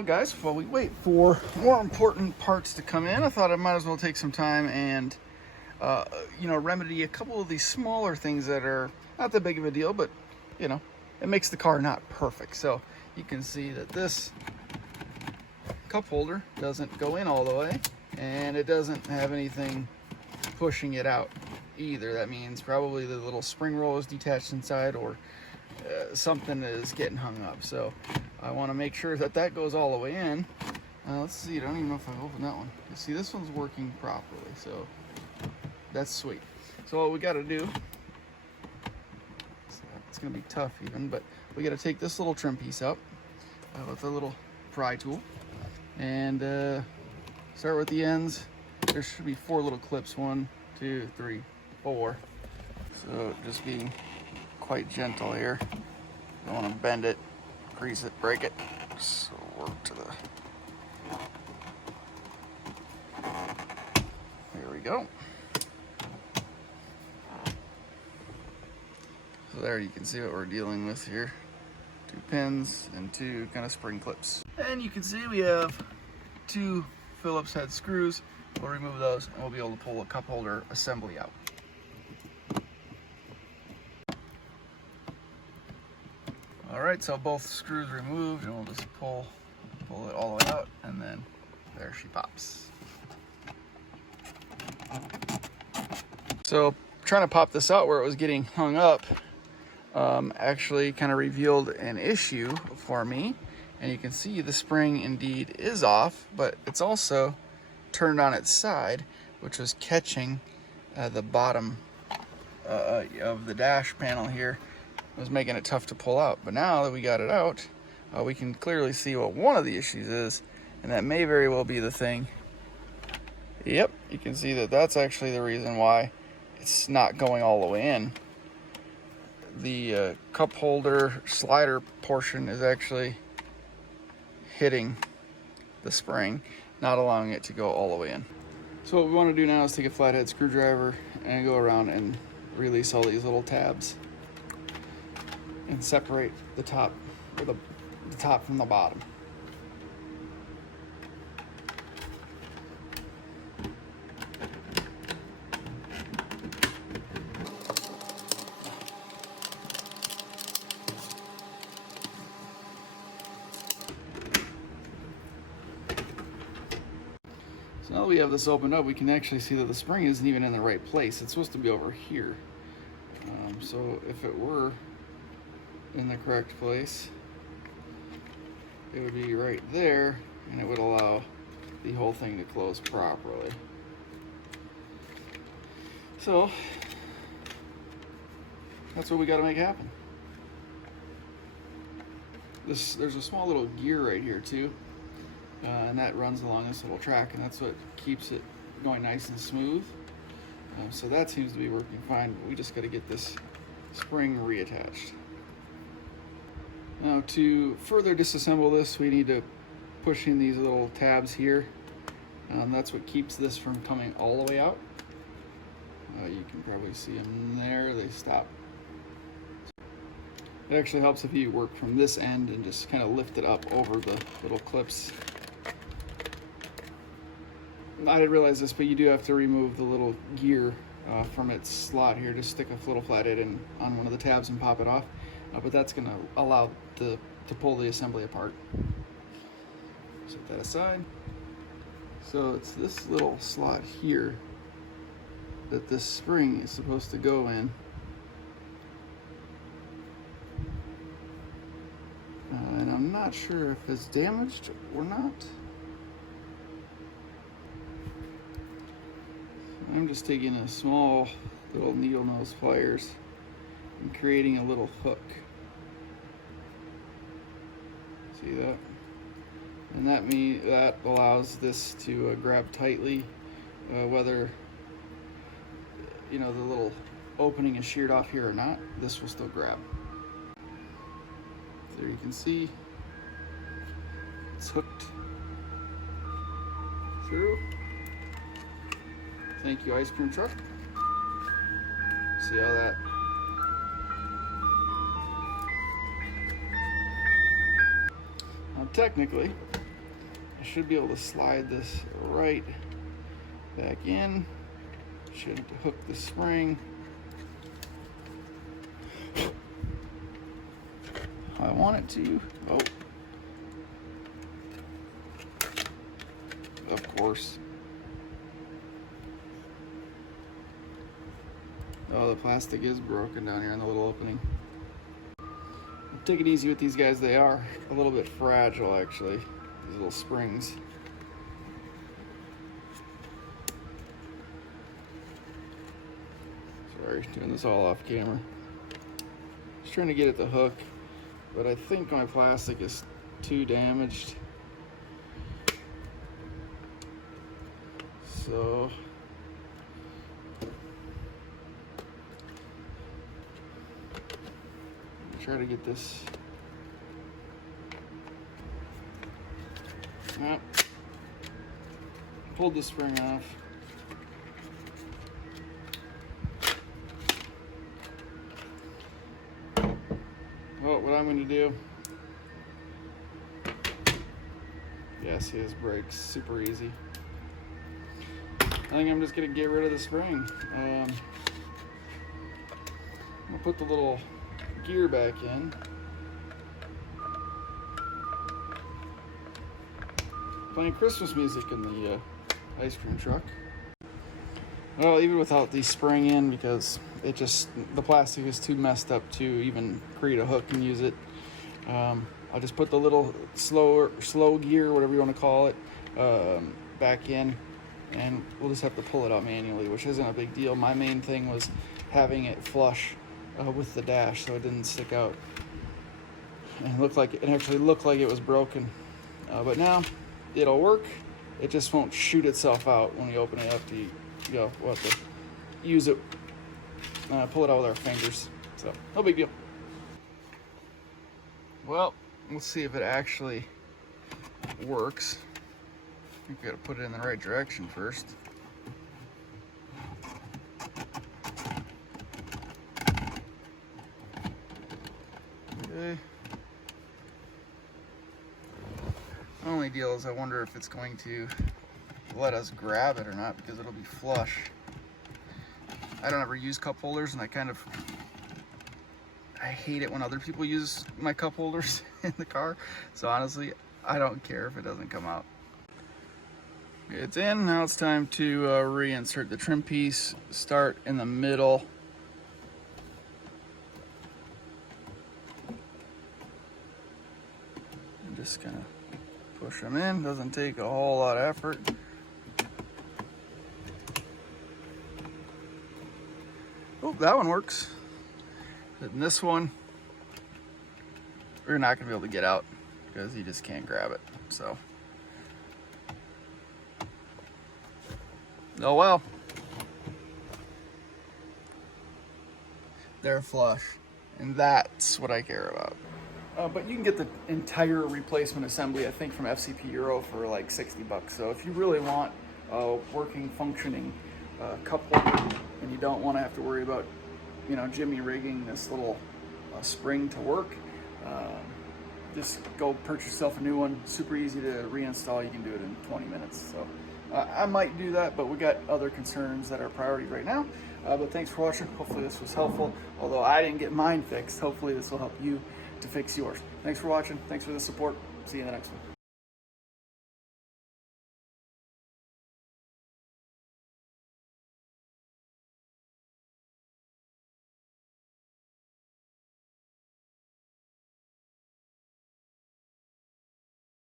Well guys, while we wait for more important parts to come in, I thought I might as well take some time and remedy a couple of these smaller things that are not that big of a deal, but it makes the car not perfect. So you can see that this cup holder doesn't go in all the way, and it doesn't have anything pushing it out either. That means probably the little spring roll is detached inside, or something is getting hung up. So I want to make sure that that goes all the way in. Let's see, I don't even know if I opened that one. You see, this one's working properly, so that's sweet. So what we got to do, it's going to be tough even, but we got to take this little trim piece out with a little pry tool and start with the ends. There should be 4 little clips, 1, 2, 3, 4. So just being quite gentle here. Don't want to bend it, crease it, break it. So work to the, there we go. So there you can see what we're dealing with here. 2 pins and 2 kind of spring clips. And you can see we have 2 Phillips head screws. We'll remove those and we'll be able to pull a cup holder assembly out. Alright, so both screws removed, and we'll just pull it all the way out, and then there she pops. So trying to pop this out where it was getting hung up actually kind of revealed an issue for me. And you can see the spring indeed is off, but it's also turned on its side, which was catching the bottom of the dash panel here. It was making it tough to pull out. But now that we got it out, we can clearly see what one of the issues is, and that may very well be the thing. Yep, you can see that that's actually the reason why it's not going all the way in. The cup holder slider portion is actually hitting the spring, not allowing it to go all the way in. So what we want to do now is take a flathead screwdriver and go around and release all these little tabs and separate the top, or the top from the bottom. So now that we have this opened up, we can actually see that the spring isn't even in the right place. It's supposed to be over here. So if it were in the correct place, it would be right there, and it would allow the whole thing to close properly. So that's what we got to make happen. There's a small little gear right here too, and that runs along this little track, and that's what keeps it going nice and smooth. So that seems to be working fine, but we just got to get this spring reattached. Now to further disassemble this, we need to push in these little tabs here. That's what keeps this from coming all the way out. You can probably see them there, they stop. It actually helps if you work from this end and just kind of lift it up over the little clips. I didn't realize this, but you do have to remove the little gear from its slot here. Just stick a little flathead in on one of the tabs and pop it off. But that's going to allow to pull the assembly apart. Set that aside. So it's this little slot here that this spring is supposed to go in. And I'm not sure if it's damaged or not. I'm just taking a small little needle nose pliers and creating a little hook. See that? And that allows this to grab tightly, whether the little opening is sheared off here or not. This will still grab. There you can see it's hooked through. Thank you, ice cream truck. See how that. Now technically, I should be able to slide this right back in. Should hook the spring. I want it to. Oh. Of course. Oh, the plastic is broken down here in the little opening. Take it easy with these guys. They are a little bit fragile, actually. These little springs. Sorry, doing this all off camera. Just trying to get it to hook, but I think my plastic is too damaged. So try to get this. Yep. Pulled the spring off. Well, what I'm going to do, yeah, see his brakes, super easy. I think I'm just going to get rid of the spring. I'm going to put the little gear back in. Playing Christmas music in the ice cream truck. Well, even without the spring in, because it just, the plastic is too messed up to even create a hook and use it. I'll just put the little slow gear, whatever you want to call it, back in, and we'll just have to pull it out manually, which isn't a big deal. My main thing was having it flush with the dash so it didn't stick out. And it actually looked like it was broken. But now it'll work. It just won't shoot itself out when you open it up. We'll have to use it, pull it out with our fingers. So no big deal. Well, let's see if it actually works. I think we gotta put it in the right direction first. Okay. The only deal is I wonder if it's going to let us grab it or not, because it'll be flush. I don't ever use cup holders, and I hate it when other people use my cup holders in the car. So honestly, I don't care if it doesn't come out. It's in. Now it's time to reinsert the trim piece. Start in the middle. I'm just gonna push them in. Doesn't take a whole lot of effort. Oh, that one works. But in this one, we're not gonna be able to get out because you just can't grab it. So, oh well. They're flush, and that's what I care about. But you can get the entire replacement assembly, I think, from FCP Euro for like 60 bucks. So if you really want a working, functioning cup holder, and you don't want to have to worry about, jimmy rigging this little spring to work, just go purchase yourself a new one. Super easy to reinstall. You can do it in 20 minutes. So I might do that, but we got other concerns that are priorities right now. But thanks for watching. Hopefully this was helpful. Although I didn't get mine fixed, hopefully this will help you to fix yours. Thanks for watching. Thanks for the support. See you in the next one.